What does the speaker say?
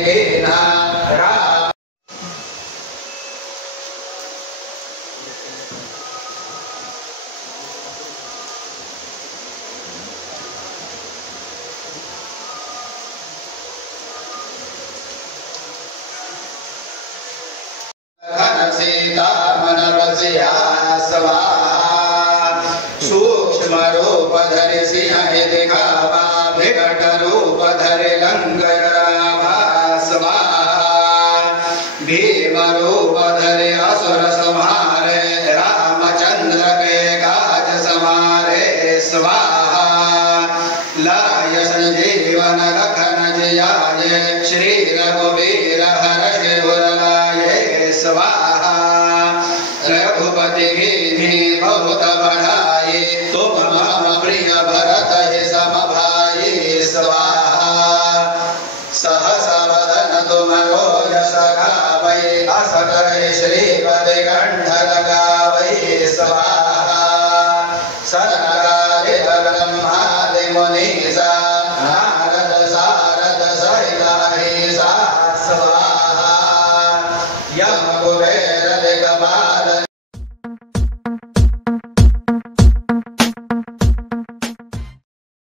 वेगेन राम सीता मनपस्या स्वाहा सूक्ष्म रूप धरि सिंह दिखावा विकट रूप धरि लंकर रामा स्वाहा भीम रूप धरि असुर संहारे रामचंद्र के काज समारे स्वाहा लाय संजीवन लखन जियाये श्री रघुवीर हर्षि उर लाये स्वाहा रघुपति कीन्ही बहुत बढ़ाई तुम मम प्रिय भरत ही सम भाई स्वाहा सहस वदन तुम रोजस गावै अस कहि श्रीपति कंठ लगावै स्वाहा सनकादिक ब्रह्मादि मुनीसा नारद सारद सहित अहिसा स्वाहा यम कुबेर